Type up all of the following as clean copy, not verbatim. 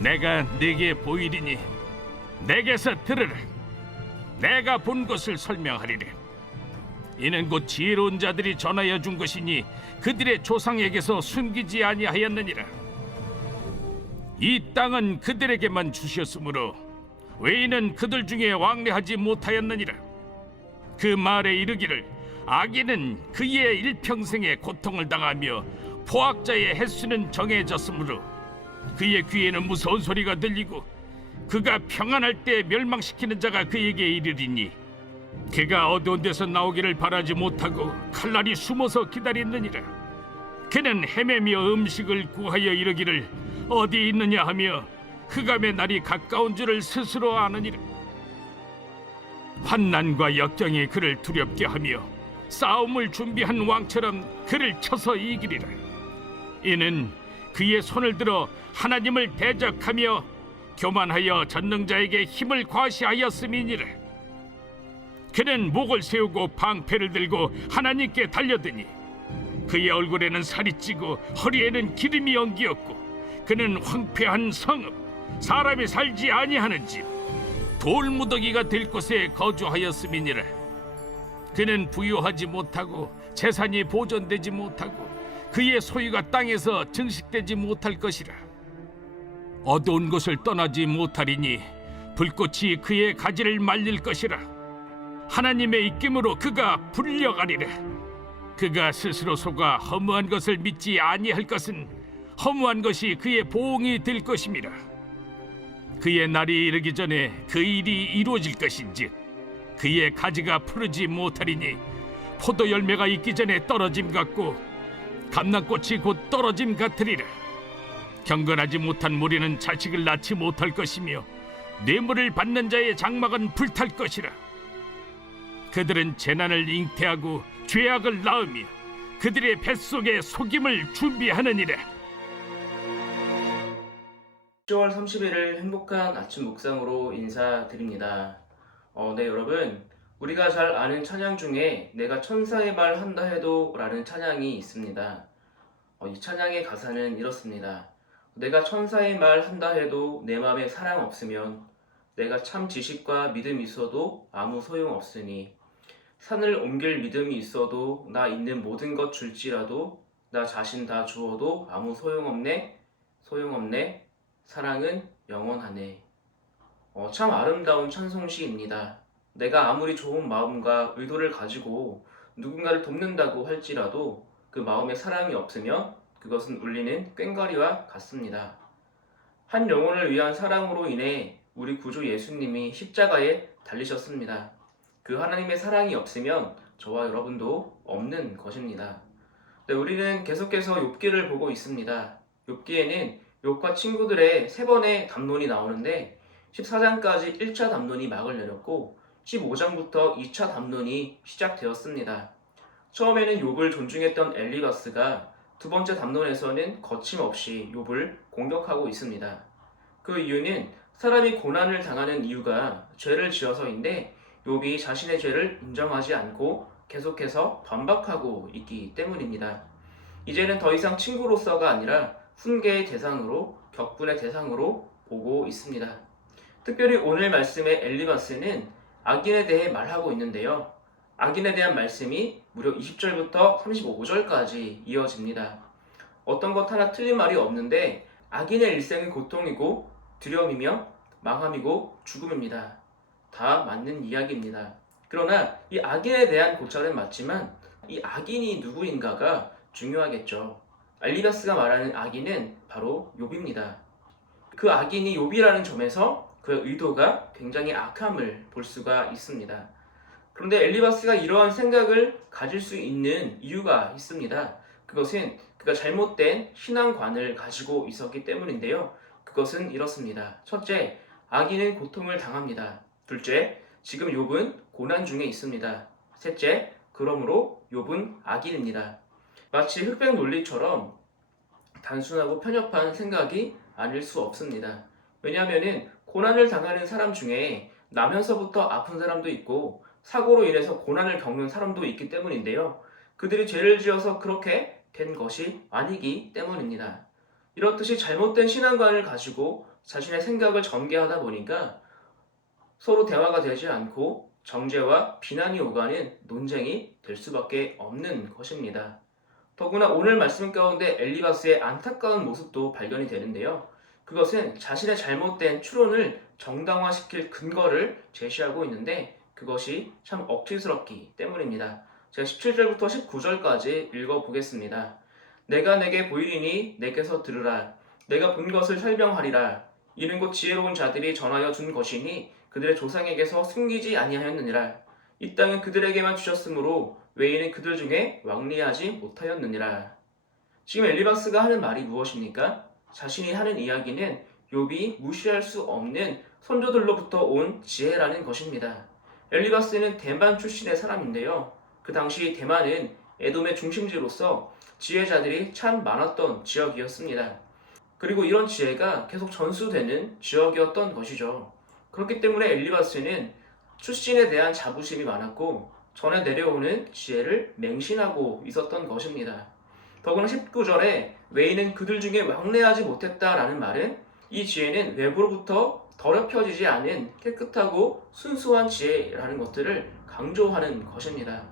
내가 네게 보이리니 내게서 들으라. 내가 본 것을 설명하리라. 이는 곧 지혜로운 자들이 전하여 준 것이니 그들의 조상에게서 숨기지 아니하였느니라. 이 땅은 그들에게만 주셨으므로 외인은 그들 중에 왕래하지 못하였느니라. 그 말에 이르기를 악인은 그의 일평생에 고통을 당하며 포악자의 횟수는 정해졌으므로 그의 귀에는 무서운 소리가 들리고 그가 평안할 때 멸망시키는 자가 그에게 이르리니 그가 어두운 데서 나오기를 바라지 못하고 칼날이 숨어서 기다리느니라. 그는 헤매며 음식을 구하여 이르기를 어디 있느냐 하며 흑암의 날이 가까운 줄을 스스로 아느니라. 환난과 역경이 그를 두렵게 하며 싸움을 준비한 왕처럼 그를 쳐서 이기리라. 이는 그의 손을 들어 하나님을 대적하며 교만하여 전능자에게 힘을 과시하였음이니라. 그는 목을 세우고 방패를 들고 하나님께 달려드니 그의 얼굴에는 살이 찌고 허리에는 기름이 엉기었고 그는 황폐한 성읍, 사람이 살지 아니하는 집, 돌무더기가 될 곳에 거주하였음이니라. 그는 부유하지 못하고 재산이 보존되지 못하고 그의 소유가 땅에서 증식되지 못할 것이라. 어두운 곳을 떠나지 못하리니 불꽃이 그의 가지를 말릴 것이라. 하나님의 입김으로 그가 불려가리라. 그가 스스로 속아 허무한 것을 믿지 아니할 것은 허무한 것이 그의 보응이 될 것임이라. 그의 날이 이르기 전에 그 일이 이루어질 것인즉 그의 가지가 푸르지 못하리니 포도 열매가 있기 전에 떨어짐 같고 감람꽃이 곧 떨어짐 같으리라. 경건하지 못한 무리는 자식을 낳지 못할 것이며 뇌물을 받는 자의 장막은 불탈 것이라. 그들은 재난을 잉태하고 죄악을 낳으며 그들의 뱃속에 속임을 준비하느니라. 10월 30일을 행복한 아침 묵상으로 인사드립니다. 네, 여러분, 우리가 잘 아는 찬양 중에 내가 천사의 말 한다 해도 라는 찬양이 있습니다. 이 찬양의 가사는 이렇습니다. 내가 천사의 말 한다 해도 내 마음에 사랑 없으면 내가 참 지식과 믿음이 있어도 아무 소용 없으니 산을 옮길 믿음이 있어도 나 있는 모든 것 줄지라도 나 자신 다 주어도 아무 소용없네. 사랑은 영원하네. 참 아름다운 찬송시입니다. 내가 아무리 좋은 마음과 의도를 가지고 누군가를 돕는다고 할지라도 그 마음에 사랑이 없으면 그것은 울리는 꽹과리와 같습니다. 한 영혼을 위한 사랑으로 인해 우리 구주 예수님이 십자가에 달리셨습니다. 그 하나님의 사랑이 없으면 저와 여러분도 없는 것입니다. 네, 우리는 계속해서 욥기를 보고 있습니다. 욥기에는 욥과 친구들의 3번의 담론이 나오는데 14장까지 1차 담론이 막을 내렸고 15장부터 2차 담론이 시작되었습니다. 처음에는 욥을 존중했던 엘리바스가 두 번째 담론에서는 거침없이 욥을 공격하고 있습니다. 그 이유는 사람이 고난을 당하는 이유가 죄를 지어서인데 욥이 자신의 죄를 인정하지 않고 계속해서 반박하고 있기 때문입니다. 이제는 더 이상 친구로서가 아니라 훈계의 대상으로, 격분의 대상으로 보고 있습니다. 특별히 오늘 말씀의 엘리바스는 악인에 대해 말하고 있는데요. 악인에 대한 말씀이 무려 20절부터 35절까지 이어집니다. 어떤 것 하나 틀린 말이 없는데 악인의 일생은 고통이고 두려움이며 망함이고 죽음입니다. 다 맞는 이야기입니다. 그러나 이 악인에 대한 고찰은 맞지만 이 악인이 누구인가가 중요하겠죠. 엘리바스가 말하는 악인은 바로 욥입니다. 그 악인이 욥이라는 점에서 그의 의도가 굉장히 악함을 볼 수가 있습니다. 그런데 엘리바스가 이러한 생각을 가질 수 있는 이유가 있습니다. 그것은 그가 잘못된 신앙관을 가지고 있었기 때문인데요. 그것은 이렇습니다. 첫째, 악인은 고통을 당합니다. 둘째, 지금 욥은 고난 중에 있습니다. 셋째, 그러므로 욥은 악인입니다. 마치 흑백 논리처럼 단순하고 편협한 생각이 아닐 수 없습니다. 왜냐하면 고난을 당하는 사람 중에 나면서부터 아픈 사람도 있고 사고로 인해서 고난을 겪는 사람도 있기 때문인데요. 그들이 죄를 지어서 그렇게 된 것이 아니기 때문입니다. 이렇듯이 잘못된 신앙관을 가지고 자신의 생각을 전개하다 보니까 서로 대화가 되지 않고 정죄와 비난이 오가는 논쟁이 될 수밖에 없는 것입니다. 더구나 오늘 말씀 가운데 엘리바스의 안타까운 모습도 발견이 되는데요. 그것은 자신의 잘못된 추론을 정당화시킬 근거를 제시하고 있는데 그것이 참 억지스럽기 때문입니다. 제가 17절부터 19절까지 읽어보겠습니다. 내가 내게 보이리니 내게서 들으라. 내가 본 것을 설명하리라. 이는 곧 지혜로운 자들이 전하여 준 것이니 그들의 조상에게서 숨기지 아니하였느니라. 이 땅은 그들에게만 주셨으므로 외인은 그들 중에 왕래하지 못하였느니라. 지금 엘리바스가 하는 말이 무엇입니까? 자신이 하는 이야기는 욥이 무시할 수 없는 선조들로부터 온 지혜라는 것입니다. 엘리바스는 대만 출신의 사람인데요. 그 당시 대만은 에돔의 중심지로서 지혜자들이 참 많았던 지역이었습니다. 그리고 이런 지혜가 계속 전수되는 지역이었던 것이죠. 그렇기 때문에 엘리바스는 출신에 대한 자부심이 많았고 전해 내려오는 지혜를 맹신하고 있었던 것입니다. 더구나 19절에 외인은 그들 중에 왕래하지 못했다라는 말은 이 지혜는 외부로부터 더럽혀지지 않은 깨끗하고 순수한 지혜라는 것들을 강조하는 것입니다.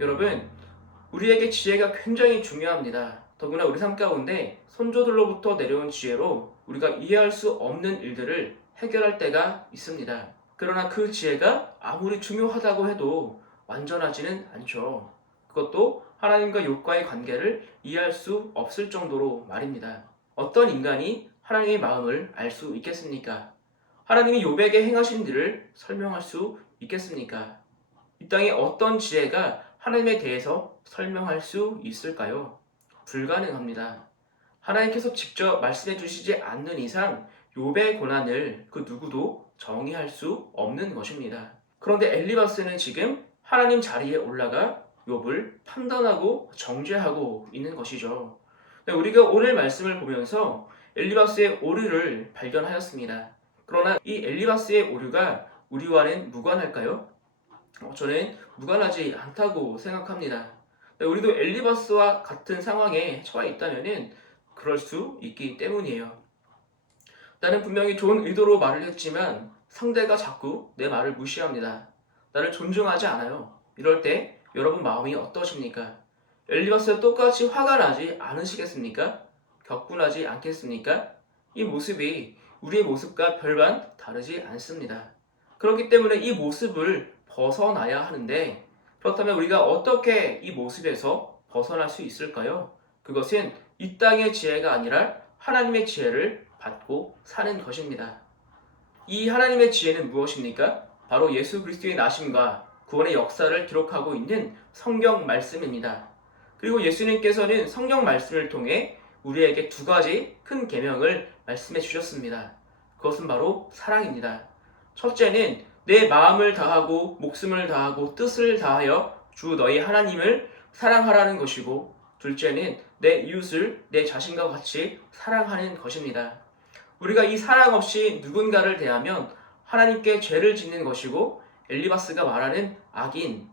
여러분, 우리에게 지혜가 굉장히 중요합니다. 더구나 우리 삶 가운데 선조들로부터 내려온 지혜로 우리가 이해할 수 없는 일들을 해결할 때가 있습니다. 그러나 그 지혜가 아무리 중요하다고 해도 완전하지는 않죠. 그것도 하나님과 욥과의 관계를 이해할 수 없을 정도로 말입니다. 어떤 인간이 하나님의 마음을 알 수 있겠습니까? 하나님이 욥에게 행하신 일을 설명할 수 있겠습니까? 이 땅에 어떤 지혜가 하나님에 대해서 설명할 수 있을까요? 불가능합니다. 하나님께서 직접 말씀해 주시지 않는 이상 욥의 고난을 그 누구도 정의할 수 없는 것입니다. 그런데 엘리바스는 지금 하나님 자리에 올라가 욥을 판단하고 정죄하고 있는 것이죠. 우리가 오늘 말씀을 보면서 엘리바스의 오류를 발견하였습니다. 그러나 이 엘리바스의 오류가 우리와는 무관할까요? 저는 무관하지 않다고 생각합니다. 우리도 엘리바스와 같은 상황에 처해 있다면 그럴 수 있기 때문이에요. 나는 분명히 좋은 의도로 말을 했지만 상대가 자꾸 내 말을 무시합니다. 나를 존중하지 않아요. 이럴 때 여러분 마음이 어떠십니까? 엘리바스와 똑같이 화가 나지 않으시겠습니까? 격분하지 않겠습니까? 이 모습이 우리의 모습과 별반 다르지 않습니다. 그렇기 때문에 이 모습을 벗어나야 하는데 그렇다면 우리가 어떻게 이 모습에서 벗어날 수 있을까요? 그것은 이 땅의 지혜가 아니라 하나님의 지혜를 받고 사는 것입니다. 이 하나님의 지혜는 무엇입니까? 바로 예수 그리스도의 나심과 구원의 역사를 기록하고 있는 성경 말씀입니다. 그리고 예수님께서는 성경 말씀을 통해 우리에게 두 가지 큰 계명을 말씀해 주셨습니다. 그것은 바로 사랑입니다. 첫째는 내 마음을 다하고 목숨을 다하고 뜻을 다하여 주 너희 하나님을 사랑하라는 것이고 둘째는 내 이웃을 내 자신과 같이 사랑하는 것입니다. 우리가 이 사랑 없이 누군가를 대하면 하나님께 죄를 짓는 것이고 엘리바스가 말하는 악인,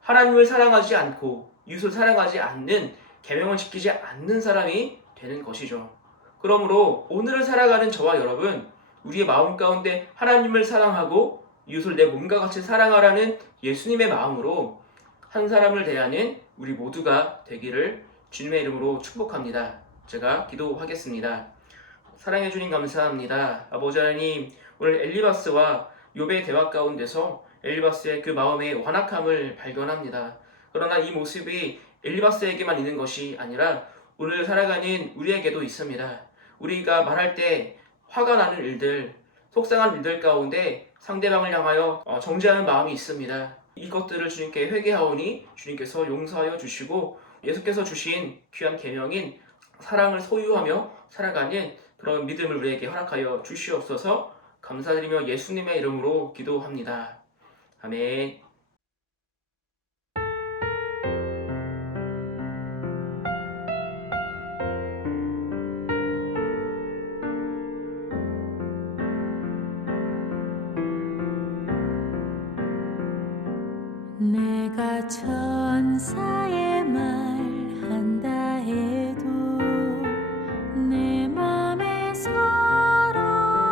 하나님을 사랑하지 않고 이웃을 사랑하지 않는 계명을 지키지 않는 사람이 되는 것이죠. 그러므로 오늘을 살아가는 저와 여러분, 우리의 마음 가운데 하나님을 사랑하고 이웃을 내 몸과 같이 사랑하라는 예수님의 마음으로 한 사람을 대하는 우리 모두가 되기를 주님의 이름으로 축복합니다. 제가 기도하겠습니다. 사랑해 주님 감사합니다. 아버지 하나님, 오늘 엘리바스와 욥의 대화 가운데서 엘리바스의 그 마음의 완악함을 발견합니다. 그러나 이 모습이 엘리바스에게만 있는 것이 아니라 오늘 살아가는 우리에게도 있습니다. 우리가 말할 때 화가 나는 일들, 속상한 일들 가운데 상대방을 향하여 정죄하는 마음이 있습니다. 이것들을 주님께 회개하오니 주님께서 용서하여 주시고 예수께서 주신 귀한 계명인 사랑을 소유하며 살아가는 그런 믿음을 우리에게 허락하여 주시옵소서. 감사드리며 예수님의 이름으로 기도합니다. 아멘. 내가 천사의 말한다 해도 내 맘에 서러워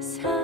사